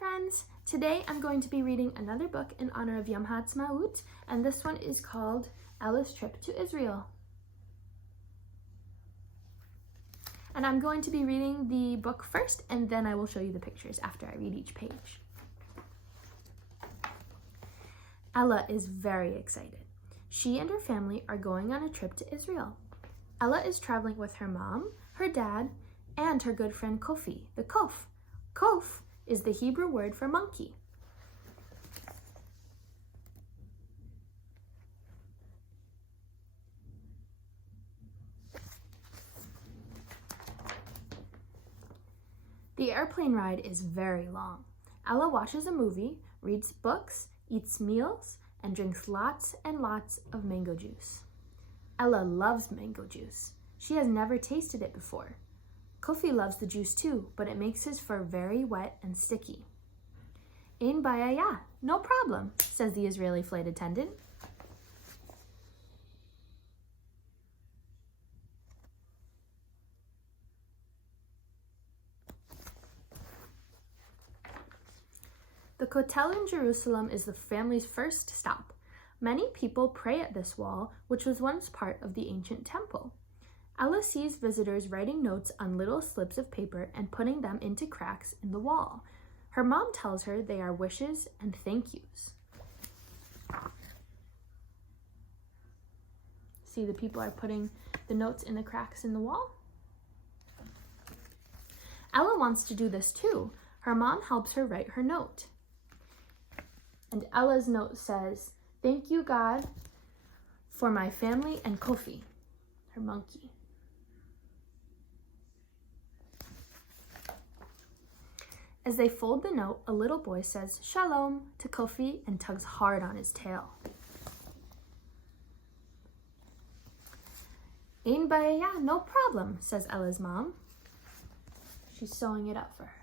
friends! Today I'm going to be reading another book in honor of Yom Ha'atzmaut, and this one is called Ella's Trip to Israel. And I'm going to be reading the book first, and then I will show you the pictures after I read each page. Ella is very excited. She and her family are going on a trip to Israel. Ella is traveling with her mom, her dad, and her good friend Kofi, the Kof. Kof is the Hebrew word for monkey. The airplane ride is very long. Ella watches a movie, reads books, eats meals, and drinks lots and lots of mango juice. Ella loves mango juice. She has never tasted it before. Kofi loves the juice too, but it makes his fur very wet and sticky. Ein bayaya, no problem, says the Israeli flight attendant. The Kotel in Jerusalem is the family's first stop. Many people pray at this wall, which was once part of the ancient temple. Ella sees visitors writing notes on little slips of paper and putting them into cracks in the wall. Her mom tells her they are wishes and thank yous. See, the people are putting the notes in the cracks in the wall. Ella wants to do this too. Her mom helps her write her note. And Ella's note says, "Thank you, God, for my family and Kofi," her monkey. As they fold the note, a little boy says "Shalom" to Kofi and tugs hard on his tail. Ein bayaya, no problem, says Ella's mom. She's sewing it up for her.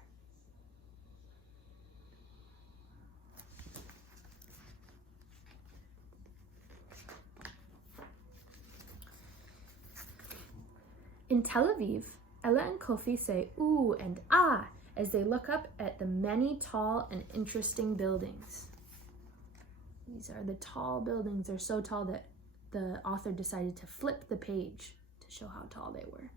In Tel Aviv, Ella and Kofi say ooh and ah as they look up at the many tall and interesting buildings. These are the tall buildings. They're so tall that the author decided to flip the page to show how tall they were.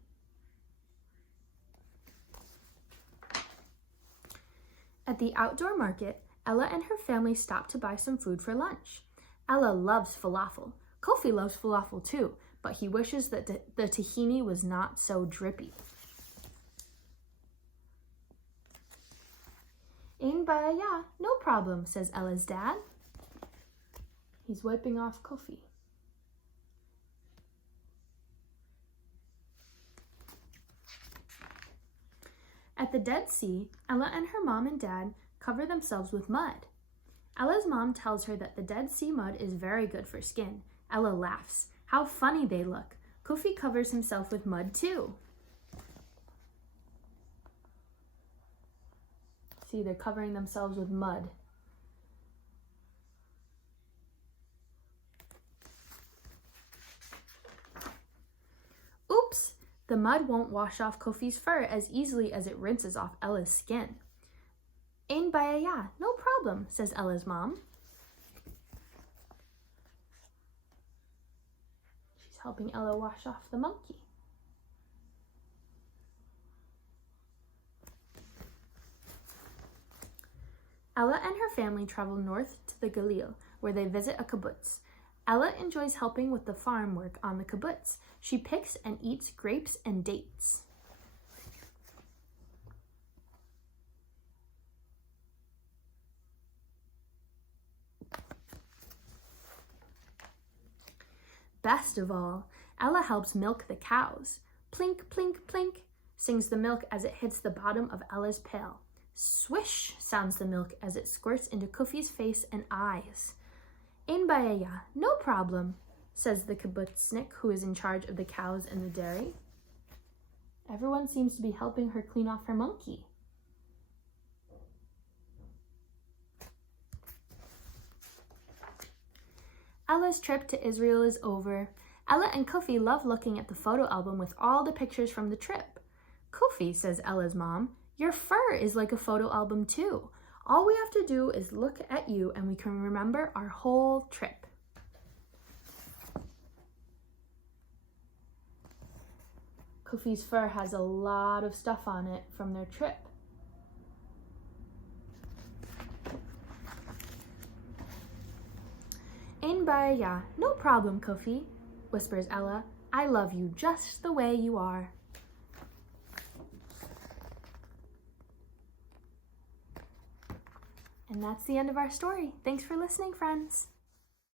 At the outdoor market, Ella and her family stop to buy some food for lunch. Ella loves falafel. Kofi loves falafel too, but he wishes that the tahini was not so drippy. Ein bayaya, no problem, says Ella's dad. He's wiping off Kofi. At the Dead Sea, Ella and her mom and dad cover themselves with mud. Ella's mom tells her that the Dead Sea mud is very good for skin. Ella laughs. How funny they look. Kofi covers himself with mud too. See, they're covering themselves with mud. Oops! The mud won't wash off Kofi's fur as easily as it rinses off Ella's skin. Ein bayaya, no problem, says Ella's mom. She's helping Ella wash off the monkey. Ella and her family travel north to the Galil, where they visit a kibbutz. Ella enjoys helping with the farm work on the kibbutz. She picks and eats grapes and dates. Best of all, Ella helps milk the cows. Plink, plink, plink, sings the milk as it hits the bottom of Ella's pail. Swish sounds the milk as it squirts into Kofi's face and eyes. Ein bayaya, no problem, says the kibbutznik who is in charge of the cows and the dairy. Everyone seems to be helping her clean off her monkey. Ella's trip to Israel is over. Ella and Kofi love looking at the photo album with all the pictures from the trip. Kofi, says Ella's mom, your fur is like a photo album too. All we have to do is look at you and we can remember our whole trip. Kofi's fur has a lot of stuff on it from their trip. Ein ba'aya, no problem, Kofi, whispers Ella. I love you just the way you are. And that's the end of our story. Thanks for listening, friends.